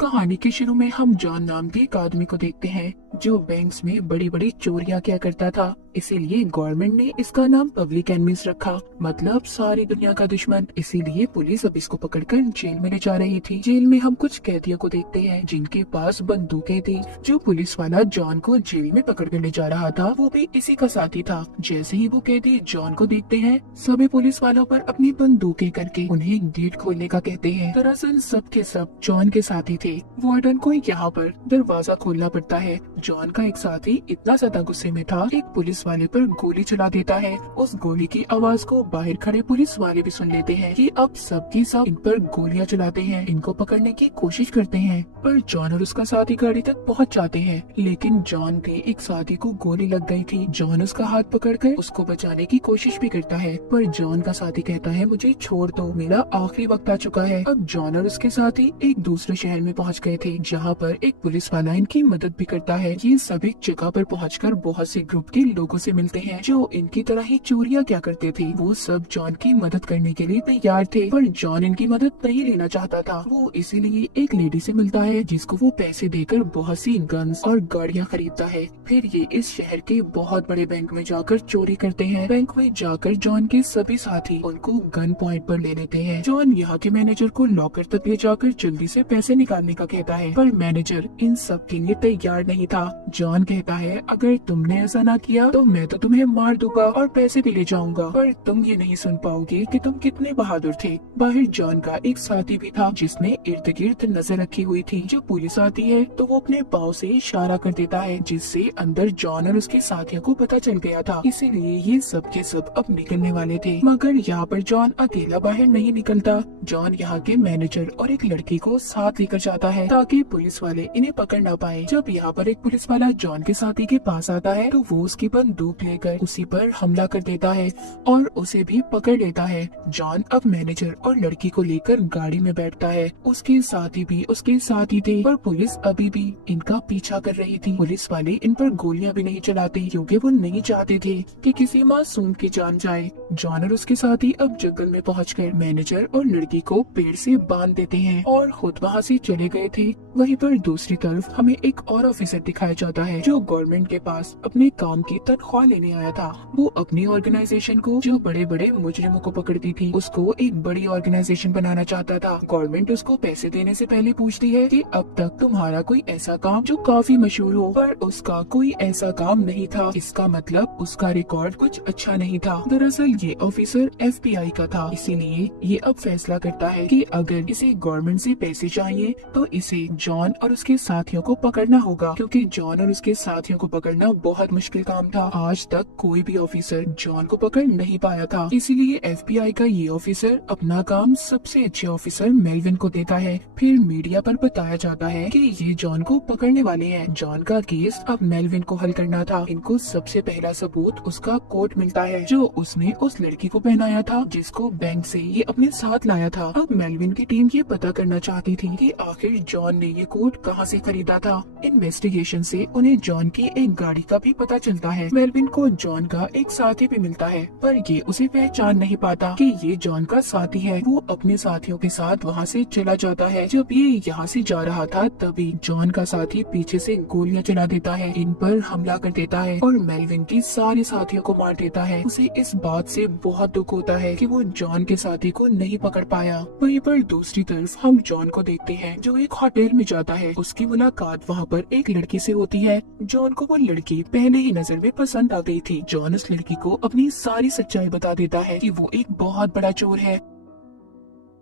कहानी के शुरू में हम जॉन नाम के एक आदमी को देखते हैं जो बैंक्स में बड़ी बड़ी चोरियां किया करता था। इसीलिए गवर्नमेंट ने इसका नाम पब्लिक एनिमीज रखा, मतलब सारी दुनिया का दुश्मन। इसीलिए पुलिस अब इसको पकड़कर जेल में ले जा रही थी। जेल में हम कुछ कैदियों को देखते हैं जिनके पास बंदूकें थी। जो पुलिस वाला जॉन को जेल में पकड़ कर ले जा रहा था वो भी इसी का साथी था। जैसे ही वो कैदी जॉन को देखते हैं सभी पुलिस वालों पर अपनी बंदूकें करके उन्हें गेट खोलने का कहते हैं। दरअसल सब के सब जॉन के साथी थे। वार्डन को यहाँ पर दरवाजा खोलना पड़ता है। जॉन का एक साथी इतना ज्यादा गुस्से में था, एक पुलिस वाले पर गोली चला देता है। उस गोली की आवाज को बाहर खड़े पुलिस वाले भी सुन लेते हैं कि अब सबके सब इन पर गोलियां चलाते हैं, इनको पकड़ने की कोशिश करते हैं। पर जॉन और उसका साथी गाड़ी तक पहुंच जाते हैं, लेकिन जॉन के एक साथी को गोली लग गई थी। जॉन उसका हाथ पकड़कर उसको बचाने की कोशिश भी करता है, पर जॉन का साथी कहता है मुझे छोड़ दो, मेरा आखिरी वक्त आ चुका है। अब जॉन और उसके साथी एक दूसरे शहर में पहुंच गए थे जहां पर एक पुलिस वाला इनकी मदद भी करता है। ये सब एक जगह पर पहुंचकर बहुत से ग्रुप के लोगों से मिलते हैं जो इनकी तरह ही चोरियां क्या करते थे। वो सब जॉन की मदद करने के लिए तैयार थे, पर जॉन इनकी मदद नहीं लेना चाहता था। वो इसीलिए एक लेडी से मिलता है जिसको वो पैसे देकर बहुत सी गन्स और गाड़ियां खरीदता है। फिर ये इस शहर के बहुत बड़े बैंक में जाकर चोरी करते हैं। बैंक में जाकर जॉन के सभी साथी उनको गन पॉइंट पर ले लेते हैं। जॉन यहाँ के मैनेजर को लॉकर तक ले जाकर जल्दी से पैसे निकालने का कहता है, पर मैनेजर इन सब के लिए तैयार नहीं था। जॉन कहता है अगर तुमने ऐसा ना किया तो मैं तो तुम्हें मार दूंगा और पैसे भी ले जाऊंगा, पर तुम ये नहीं सुन पाओगे कि तुम कितने बहादुर थे। बाहर जॉन का एक साथी भी था जिसने इर्द गिर्द नजर रखी हुई थी। जब पुलिस आती है तो वो अपने पाँव से इशारा कर देता है जिससे अंदर जॉन और उसके साथियों को पता चल गया था। इसीलिए ये सब के सब अब निकलने वाले थे, मगर यहाँ पर जॉन अकेला बाहर नहीं निकलता। जॉन यहाँ के मैनेजर और एक लड़की को साथ लेकर जाता है ताकि पुलिस वाले इन्हें पकड़ ना पाए। जब यहाँ पर एक पुलिस वाला जॉन के साथी के पास आता है तो वो उसकी बंदूक लेकर उसी पर हमला कर देता है और उसे भी पकड़ लेता है। जॉन अब मैनेजर और लड़की को लेकर गाड़ी में बैठता है। उसके साथी भी उसके साथ ही थे, पर पुलिस अभी भी इनका पीछा कर रही थी। पुलिस वाले इन पर गोलियां भी नहीं चलाते क्योंकि वो नहीं चाहते थे कि किसी मासूम की जान जाए। जॉन और उसके साथी अब जंगल में पहुंचकर मैनेजर और लड़की को पेड़ से बांध देते हैं और खुद वहां से चले गए थे। वहीं पर दूसरी तरफ हमें एक और ऑफिसर दिखाया जाता है जो गवर्नमेंट के पास अपने काम की तनख्वाह लेने आया था। वो अपनी ऑर्गेनाइजेशन को जो बड़े बड़े मुजरिमों को पकड़ती थी उसको एक बड़ी ऑर्गेनाइजेशन बनाना चाहता था। गवर्नमेंट उसको पैसे देने से पहले पूछती है कि अब तक तुम्हारा कोई ऐसा काम जो काफी मशहूर हो, पर उसका कोई ऐसा काम नहीं था। इसका मतलब उसका रिकॉर्ड कुछ अच्छा नहीं था। दरअसल ये ऑफिसर FBI का था, इसीलिए ये अब फैसला करता है कि अगर इसे गवर्नमेंट से पैसे चाहिए तो इसे जॉन और उसके साथियों को पकड़ना होगा, क्योंकि जॉन और उसके साथियों को पकड़ना बहुत मुश्किल काम था। आज तक कोई भी ऑफिसर जॉन को पकड़ नहीं पाया था, इसीलिए FBI का ये ऑफिसर अपना काम सबसे अच्छे ऑफिसर मेलविन को देता है। फिर मीडिया पर बताया जाता है कि ये जॉन को पकड़ने वाले हैं। जॉन का केस अब मेलविन को हल करना था। इनको सबसे पहला सबूत उसका कोट मिलता है जो उसने उस लड़की को पहनाया था जिसको बैंक से ये अपने साथ लाया था। अब मेलविन की टीम ये पता करना चाहती थी कि आखिर जॉन ने ये कोट कहां से खरीदा था। इन्वेस्टिगेशन से उन्हें जॉन की एक गाड़ी का भी पता चलता है। मेलविन को जॉन का एक साथी भी मिलता है, पर ये उसे पहचान नहीं पाता कि ये जॉन का साथी है। वो अपने साथियों के साथ वहाँ से चला जाता है। जब ये यहाँ से जा रहा था तभी जॉन का साथी पीछे से गोलियां चला देता है, इन पर हमला कर देता है और मेलविन की सारे साथियों को मार देता है। उसे इस बात से बहुत दुख होता है कि वो जॉन के साथी को नहीं पकड़ पाया। वहीं पर दूसरी तरफ हम जॉन को देखते हैं जो एक होटल में जाता है। उसकी मुलाकात वहाँ पर एक लड़की से होती है। जॉन को वो लड़की पहले ही नजर में पसंद आ गई थी। जॉन उस लड़की को अपनी सारी सच्चाई बता देता है कि वो एक बहुत बड़ा चोर है।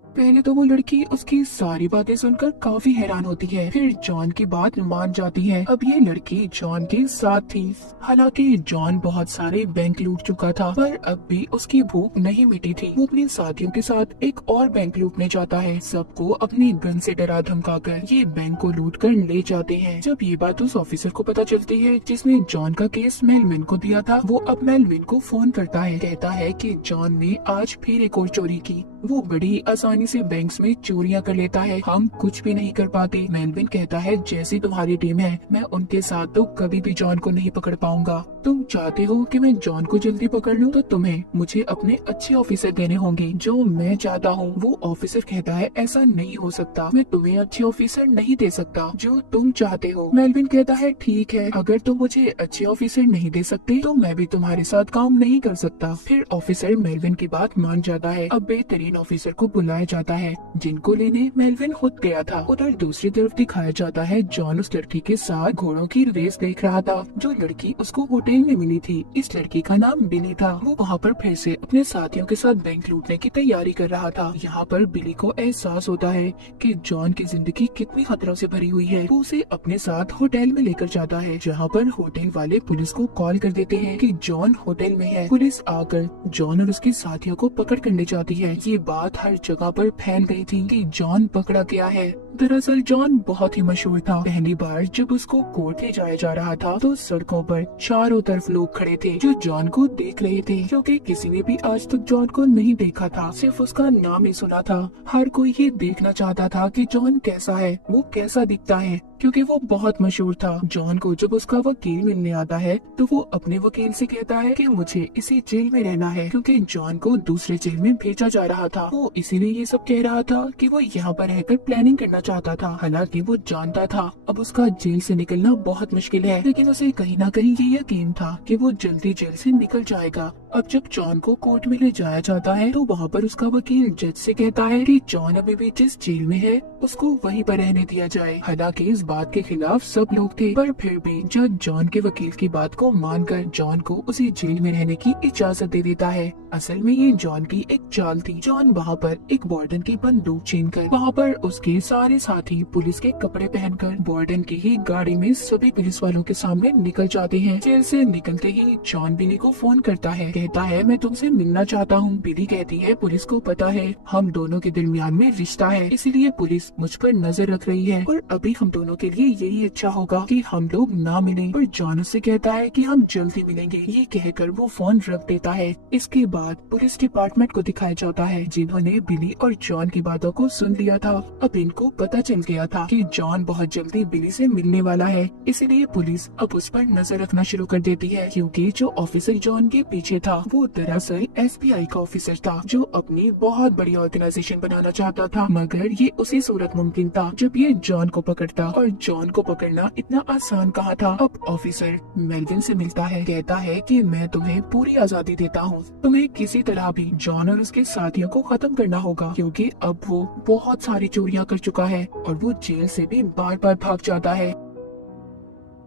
पहले तो वो लड़की उसकी सारी बातें सुनकर काफी हैरान होती है, फिर जॉन की बात मान जाती है। अब ये लड़की जॉन के साथ थी। हालांकि जॉन बहुत सारे बैंक लूट चुका था, पर अब भी उसकी भूख नहीं मिटी थी। वो अपने साथियों के साथ एक और बैंक लूटने जाता है। सबको अपनी गन से डरा धमकाकर ये बैंक को लूट कर ले जाते हैं। जब ये बात उस ऑफिसर को पता चलती है जिसने जॉन का केस मेलविन को दिया था, वो अब मेलविन को फोन करता है। कहता है कि जॉन ने आज फिर एक और चोरी की। वो बड़ी आसानी से बैंक्स में चोरियां कर लेता है, हम कुछ भी नहीं कर पाते। मेलविन कहता है जैसी तुम्हारी टीम है मैं उनके साथ तो कभी भी जॉन को नहीं पकड़ पाऊंगा। तुम चाहते हो कि मैं जॉन को जल्दी पकड़ लूं, तो तुम्हें मुझे अपने अच्छे ऑफिसर देने होंगे जो मैं चाहता हूं। वो ऑफिसर कहता है ऐसा नहीं हो सकता, मैं तुम्हें अच्छे ऑफिसर नहीं दे सकता जो तुम चाहते हो। मेलविन कहता है ठीक है, अगर तुम मुझे अच्छे ऑफिसर नहीं दे सकते तो मैं भी तुम्हारे साथ काम नहीं कर सकता। फिर ऑफिसर मेलविन की बात मान जाता है। अब बेहतरीन ऑफिसर को बुलाया जाता है जिनको लेने मेलविन खुद गया था। उधर दूसरी तरफ दिखाया जाता है जॉन उस लड़की के साथ घोड़ों की रेस देख रहा था जो लड़की उसको होटल में मिली थी। इस लड़की का नाम बिली था। वो वहाँ पर फिर से अपने साथियों के साथ बैंक लूटने की तैयारी कर रहा था। यहाँ पर बिली को एहसास होता है कि जॉन की जिंदगी कितनी खतरों से भरी हुई है। वो उसे अपने साथ होटल में लेकर जाता है जहाँ पर होटल वाले पुलिस को कॉल कर देते हैं कि जॉन होटल में है। पुलिस आकर जॉन और उसके साथियों को पकड़ कर ले जाती है। ये बात हर जगह पर फैल गई थी कि जॉन पकड़ा गया है। दरअसल जॉन बहुत ही मशहूर था। पहली बार जब उसको कोर्ट ले जाया जा रहा था तो सड़कों पर चारों तरफ लोग खड़े थे जो जॉन को देख रहे थे, क्योंकि किसी ने भी आज तक जॉन को नहीं देखा था, सिर्फ उसका नाम ही सुना था। हर कोई ये देखना चाहता था कि जॉन कैसा है, वो कैसा दिखता है, क्योंकि वो बहुत मशहूर था। जॉन को जब उसका वकील मिलने आता है तो वो अपने वकील से कहता है कि मुझे इसी जेल में रहना है, क्योंकि जॉन को दूसरे जेल में भेजा जा रहा था। वो इसीलिए ये सब कह रहा था कि वो यहाँ पर रहकर प्लानिंग करना चाहता था। हालांकि वो जानता था अब उसका जेल से निकलना बहुत मुश्किल है, लेकिन उसे कहीं ना कहीं ये यकीन था कि वो जल्दी जेल से निकल जाएगा। अब जब जॉन को कोर्ट में ले जाया जाता है तो वहाँ पर उसका वकील जज से कहता है कि जॉन अभी भी जिस जेल में है उसको वहीं पर रहने दिया जाए। हालांकि इस बात के खिलाफ सब लोग थे, पर फिर भी जज जॉन के वकील की बात को मानकर जॉन को उसी जेल में रहने की इजाजत दे देता है। असल में ये जॉन की एक चाल थी। जॉन वहाँ पर एक वार्डन की बंदूक छीनकर वहाँ पर उसके सारे साथी पुलिस के कपड़े पहनकर वार्डन की ही गाड़ी में सभी पुलिस वालों के सामने निकल जाते हैं। जेल से निकलते ही जॉन बिली को फोन करता है, कहता है मैं तुमसे मिलना चाहता हूँ। बिली कहती है पुलिस को पता है हम दोनों के दरमियान में रिश्ता है, इसीलिए पुलिस मुझ पर नजर रख रही है और अभी हम दोनों के लिए यही अच्छा होगा कि हम लोग ना मिलें। पर जॉन उससे कहता है कि हम जल्दी मिलेंगे। ये कहकर वो फोन रख देता है। इसके बाद पुलिस डिपार्टमेंट को दिखाया जाता है जिन्होंने बिली और जॉन की बातों को सुन लिया था। अब इनको पता चल गया था कि जॉन बहुत जल्दी बिली से मिलने वाला है, इसीलिए पुलिस अब उस पर नजर रखना शुरू कर देती है, क्योंकि जो ऑफिसर जॉन के पीछे था वो दरअसल FBI का ऑफिसर था जो अपनी बहुत बड़ी ऑर्गेनाइजेशन बनाना चाहता था। मगर ये उसी सूरत मुमकिन था जब ये जॉन को पकड़ता, और जॉन को पकड़ना इतना आसान कहाँ था। अब ऑफिसर मेलविन से मिलता है, कहता है कि मैं तुम्हें पूरी आजादी देता हूँ, तुम्हें किसी तरह भी जॉन और उसके साथियों को खत्म करना होगा, क्योंकि अब वो बहुत सारी चोरियां कर चुका है और वो जेल से भी बार बार भाग जाता है।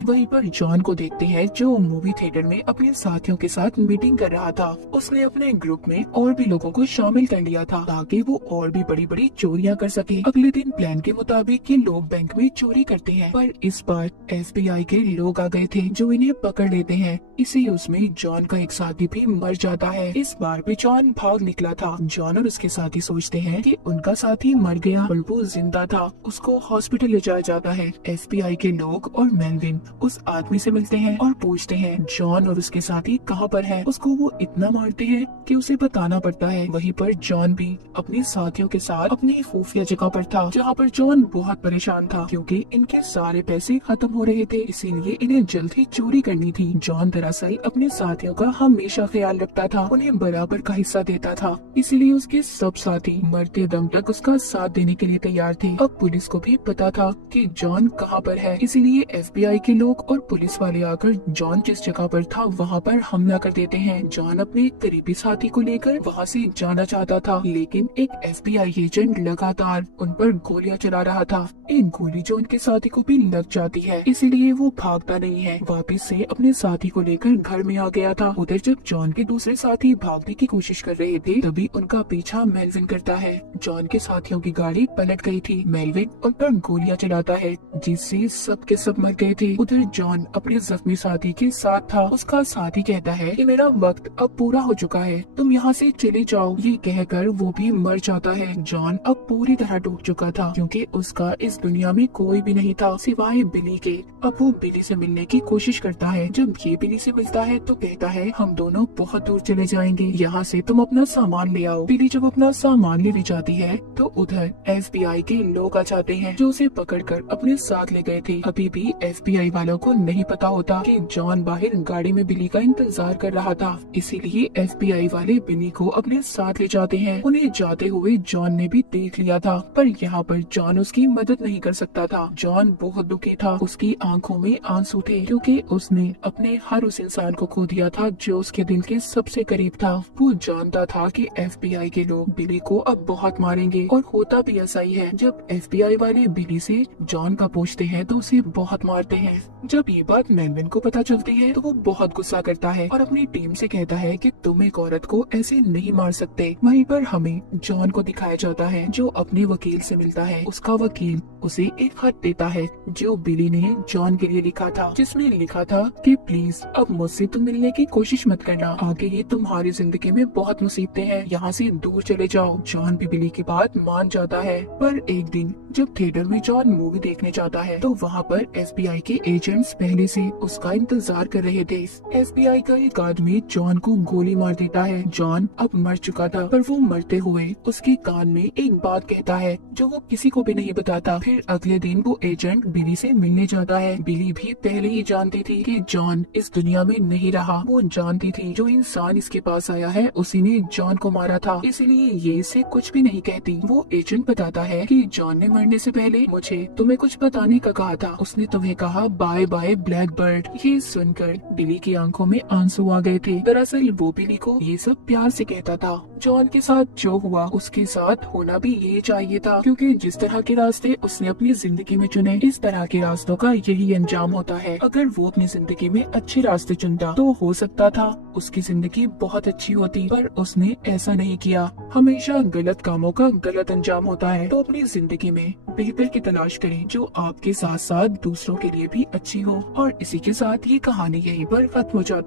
वहीं पर जॉन को देखते हैं जो मूवी थिएटर में अपने साथियों के साथ मीटिंग कर रहा था। उसने अपने ग्रुप में और भी लोगों को शामिल कर लिया था ताकि वो और भी बड़ी बड़ी चोरियां कर सके। अगले दिन प्लान के मुताबिक ये लोग बैंक में चोरी करते हैं, पर इस बार FBI के लोग आ गए थे जो इन्हें पकड़ लेते हैं। इसी उसमें जॉन का एक साथी भी मर जाता है। इस बार भी जॉन भाग निकला था। जॉन और उसके साथी सोचते हैं कि उनका साथी मर गया और वो जिंदा था। उसको हॉस्पिटल ले जाया जाता है। FBI के लोग और मेलविन उस आदमी से मिलते हैं और पूछते हैं जॉन और उसके साथी कहाँ पर है। उसको वो इतना मारते हैं कि उसे बताना पड़ता है। वहीं पर जॉन भी अपने साथियों के साथ अपनी खुफिया जगह पर था, जहाँ पर जॉन बहुत परेशान था क्योंकि इनके सारे पैसे खत्म हो रहे थे, इसीलिए इन्हें जल्द ही चोरी करनी थी। जॉन दरअसल अपने साथियों का हमेशा ख्याल रखता था, उन्हें बराबर का हिस्सा देता था, इसीलिए उसके सब साथी मरते दम तक उसका साथ देने के लिए तैयार थे। अब पुलिस को भी पता था कि जॉन कहाँ पर है, इसीलिए FBI के लोग और पुलिस वाले आकर जॉन जिस जगह पर था वहाँ पर हमला कर देते हैं। जॉन अपने एक करीबी साथी को लेकर वहाँ से जाना चाहता था, लेकिन एक FBI एजेंट लगातार उन पर गोलियां चला रहा था। एक गोली जॉन के साथी को भी लग जाती है, इसीलिए वो भागता नहीं है, वापस से अपने साथी को लेकर घर में आ गया था। उधर जब जॉन के दूसरे साथी भागने की कोशिश कर रहे थे तभी उनका पीछा मेलविन करता है। जॉन के साथियों की गाड़ी पलट गई थी। मेलविन उन पर गोलियां चलाता है जिससे सब के सब मर गए थे। उधर जॉन अपने जख्मी साथी के साथ था। उसका साथी कहता है कि मेरा वक्त अब पूरा हो चुका है, तुम यहाँ से चले जाओ। ये कहकर वो भी मर जाता है। जॉन अब पूरी तरह टूट चुका था क्योंकि उसका इस दुनिया में कोई भी नहीं था सिवाय बिली के। अब वो बिली से मिलने की कोशिश करता है। जब ये बिली से मिलता है तो कहता है हम दोनों बहुत दूर चले जाएंगे, यहाँ से तुम अपना सामान ले आओ। बिली जब अपना सामान लेने जाती है तो उधर FBI के लोग आ जाते हैं जो उसे पकड़कर अपने साथ ले गए थे। अभी भी FBI वालों को नहीं पता होता कि जॉन बाहर गाड़ी में बिली का इंतजार कर रहा था, इसीलिए FBI वाले बिली को अपने साथ ले जाते हैं। उन्हें जाते हुए जॉन ने भी देख लिया था, पर यहाँ पर जॉन उसकी मदद नहीं कर सकता था। जॉन बहुत दुखी था, उसकी आंखों में आंसू थे क्योंकि उसने अपने हर उस इंसान को खो दिया था जो उसके दिल के सबसे करीब था। वो जानता था कि FBI के लोग बिली को अब बहुत मारेंगे और होता भी ऐसा ही है। जब FBI वाले बिली से जॉन का पूछते हैं तो उसे बहुत मारते हैं। जब ये बात मैनविन को पता चलती है तो वो बहुत गुस्सा करता है और अपनी टीम से कहता है कि तुम एक औरत को ऐसे नहीं मार सकते। वहीं पर हमें जॉन को दिखाया जाता है जो अपने वकील से मिलता है। उसका वकील उसे एक खत देता है जो बिली ने जॉन के लिए लिखा था, जिसमें लिखा था कि प्लीज अब मुझसे तुम मिलने की कोशिश मत करना, आगे ये तुम्हारी जिंदगी में बहुत मुसीबतें हैं, यहाँ से दूर चले जाओ। जॉन भी बिली की बात मान जाता है, पर एक दिन जब थिएटर में जॉन मूवी देखने जाता है तो वहाँ पर FBI के एजेंट्स पहले से उसका इंतजार कर रहे थे। FBI का एक आदमी जॉन को गोली मार देता है। जॉन अब मर चुका था, पर वो मरते हुए उसके कान में एक बात कहता है जो वो किसी को भी नहीं बताता। फिर अगले दिन वो एजेंट बिली से मिलने जाता है। बिली भी पहले ही जानती थी कि जॉन इस दुनिया में नहीं रहा। वो जानती थी जो इंसान इसके पास आया है उसी ने जॉन को मारा था, इसलिए ये इसे कुछ भी नहीं कहती। वो एजेंट बताता है कि जॉन ने मरने से पहले मुझे तुम्हें कुछ बताने का कहा था, उसने तुम्हें कहा बाय बाय ब्लैक बर्ड। ये सुनकर बिली की आंखों में आंसू आ गए थे। दरअसल वो बिली को ये सब प्यार से कहता था। जॉन के साथ जो हुआ उसके साथ होना भी ये चाहिए था, क्योंकि जिस तरह के रास्ते उसने अपनी जिंदगी में चुने इस तरह के रास्तों का यही अंजाम होता है। अगर वो अपनी जिंदगी में अच्छे रास्ते चुनता तो हो सकता था उसकी जिंदगी बहुत अच्छी होती, पर उसने ऐसा नहीं किया। हमेशा गलत कामों का गलत अंजाम होता है, तो अपनी जिंदगी में बेहतर की तलाश करें जो आपके साथ साथ दूसरों के लिए भी अच्छी हो। और इसी के साथ ये कहानी यहीं पर खत्म हो जाती है।